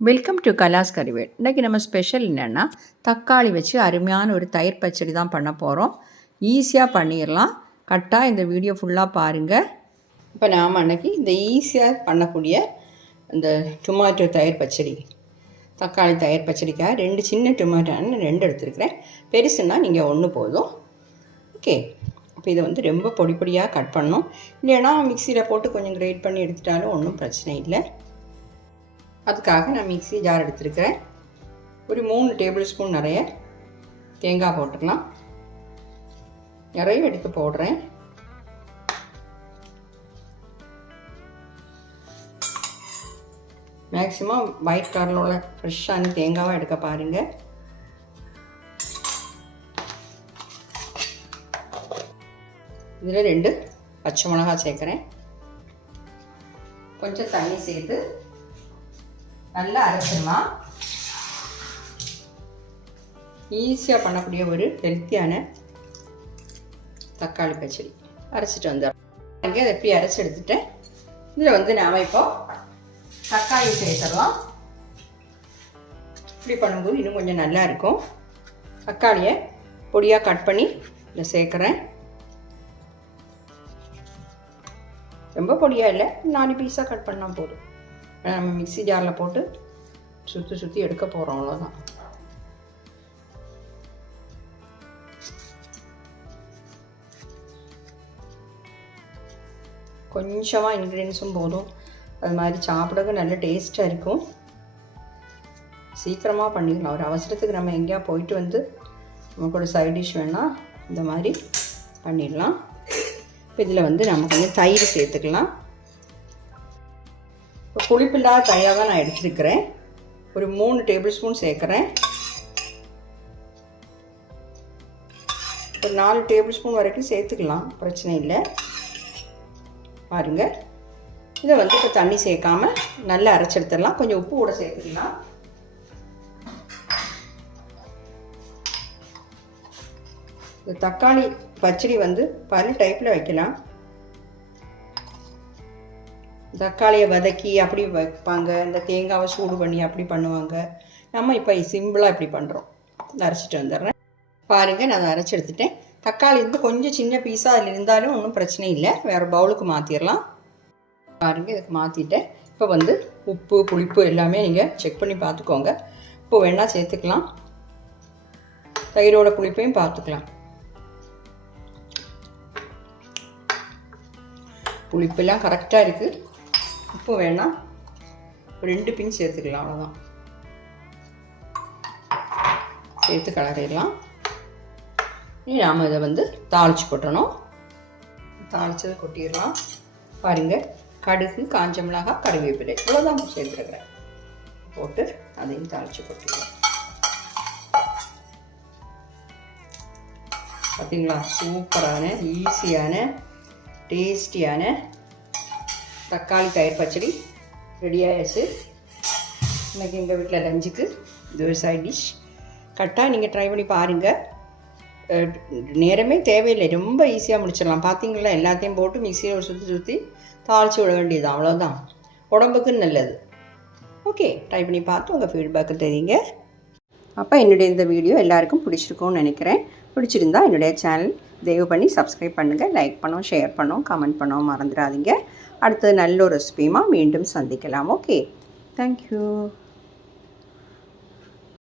Welcome to கலாஸ் கறிவேல் இன்றைக்கி நம்ம special என்னென்னா தக்காளி வச்சு அருமையான ஒரு தயிர் பச்சடி தான் பண்ண போகிறோம் ஈஸியாக பண்ணிடலாம் கரெக்டாக இந்த வீடியோ ஃபுல்லாக பாருங்கள் இப்போ நாம் அன்னைக்கு இந்த ஈஸியாக பண்ணக்கூடிய இந்த டொமாட்டோ தயிர் பச்சடி தக்காளி தயிர் பச்சடிக்காக ரெண்டு சின்ன டொமாட்டோன்னு ரெண்டு எடுத்துருக்கிறேன். பெருசுன்னா நீங்கள் ஒன்று போதும். ஓகே இப்போ இதை வந்து ரொம்ப பொடி பொடியாக கட் பண்ணணும். இல்லைன்னா மிக்சியில் போட்டு கொஞ்சம் கிரேட் பண்ணி எடுத்துட்டாலும் ஒன்றும் பிரச்சனை இல்லை. அதுக்காக நான் மிக்சி ஜார் எடுத்துருக்கிறேன். ஒரு மூணு டேபிள் ஸ்பூன் நிறைய தேங்காய் போட்டுக்கலாம். நிறைய எடுத்து போடுறேன். மேக்ஸிமம் ஒயிட் கலரில் உள்ள ஃப்ரெஷ்ஷான தேங்காவாக எடுக்க பாருங்கள் இதில் ரெண்டு பச்சை மிளகா சேர்க்குறேன். கொஞ்சம் தண்ணி சேர்த்து நல்லா அரைச்சிடலாம். ஈஸியாக பண்ணக்கூடிய ஒரு ஹெல்த்தியான தக்காளி பச்சடி. அரைச்சிட்டு வந்துடுறோம் அங்கே அதை எப்படி அரைச்சி எடுத்துட்டேன். இதில் வந்து நாம் இப்போ தக்காளி சேர்த்துடலாம் இப்படி பண்ணும்போது இன்னும் கொஞ்சம் நல்லா இருக்கும். தக்காளியை பொடியாக கட் பண்ணி இதில் சேர்க்குறேன். ரொம்ப பொடியாக இல்லை நாலு பீஸாக கட் பண்ணால் போதும். நம்ம மிக்ஸி ஜாரில் போட்டு சுற்றி சுற்றி எடுக்க போகிறோம் அவ்வளோதான். கொஞ்சமாக இன்க்ரீடியன்ஸும் போதும். அது மாதிரி சாப்பிடக்கு நல்ல டேஸ்ட்டாக இருக்கும். சீக்கிரமாக பண்ணிக்கலாம் ஒரு அவசரத்துக்கு நம்ம எங்கேயா போயிட்டு வந்து நமக்கு ஒரு சைட் டிஷ் வேணால் இந்த மாதிரி பண்ணிடலாம். இப்போ இதில் வந்து நம்ம கொஞ்சம் தயிர் சேர்த்துக்கலாம். இப்போ புளிப்பில்லாத தயிராக தான் நான் எடுத்துருக்கிறேன். ஒரு மூணு டேபிள் ஸ்பூன் சேர்க்குறேன். ஒரு நாலு டேபிள் ஸ்பூன் வரைக்கும் சேர்த்துக்கலாம் பிரச்சனை இல்லை. பாருங்கள் இதை வந்து இப்போ தண்ணி சேர்க்காம நல்லா அரைச்சி எடுத்துடலாம் கொஞ்சம் உப்பு கூட சேர்த்துக்கலாம். இந்த தக்காளி பச்சடி வந்து பல டைப்பில் வைக்கலாம். தக்காளியை வதக்கி அப்படி வைப்பாங்க இந்த தேங்காவை சூடு பண்ணி அப்படி பண்ணுவாங்க. நம்ம இப்போ சிம்பிளாக இப்படி பண்ணுறோம் அரைச்சிட்டு வந்துடுறேன். பாருங்கள் நான் அதை அரைச்சி எடுத்துட்டேன். தக்காளி வந்து கொஞ்சம் சின்ன பீஸாக அதில் இருந்தாலும் ஒன்றும் பிரச்சனை இல்லை. வேறு பவுலுக்கு மாற்றிடலாம் பாருங்கள் இதுக்கு மாற்றிட்டேன் இப்போ வந்து உப்பு புளிப்பு எல்லாமே நீங்கள் செக் பண்ணி பார்த்துக்கோங்க. உப்பு வேணால் சேர்த்துக்கலாம். தயிரோட புளிப்பையும் பார்த்துக்கலாம். புளிப்பெல்லாம் கரெக்டாக இருக்குது உப்பு வேணால் ரெண்டு பின் சேர்த்துக்கலாம் அவ்வளோதான் சேர்த்து கலரிடலாம் இனி நாம் இதை வந்து தாளித்து கொட்டணும். தாளித்ததை கொட்டிடலாம். பாருங்கள் கடுகு காஞ்ச மிளகாய் கருவேப்பிலை இவ்வளோதான் சேர்த்துருக்குறேன். போட்டு அதையும் தாளித்து கொட்டிடலாம். பார்த்தீங்களா சூப்பரான ஈஸியான டேஸ்டியான தக்காளி தயிர் பச்சடி ரெடி ஆயாச்சு. இன்றைக்கி எங்கள் வீட்டில் லஞ்சுக்கு தோசை டிஷ் கரெக்டாக நீங்கள் ட்ரை பண்ணி பாருங்கள் நேரமே தேவையில்லை. ரொம்ப ஈஸியாக முடிச்சிடலாம். பார்த்தீங்களா எல்லாத்தையும் போட்டு மிக்சியில் ஒரு சுற்றி சுற்றி தாளித்து விட வேண்டியது. அவ்வளோதான் உடம்புக்கு நல்லது. ஓகே ட்ரை பண்ணி பார்த்து உங்கள் ஃபீட்பேக்கு தெரியுங்க. அப்போ என்னுடைய இந்த வீடியோ எல்லாருக்கும் பிடிச்சிருக்கும்னு நினைக்கிறேன். பிடிச்சிருந்தா என்னுடைய சேனல் தயவு பண்ணி சப்ஸ்கிரைப் பண்ணுங்கள் லைக் பண்ணோம் ஷேர் பண்ணோம் கமெண்ட் பண்ணோம் மறந்துடாதீங்க. அடுத்தது நல்ல ஒரு ரெசிபியுமா மீண்டும் சந்திக்கலாம். Okay thank you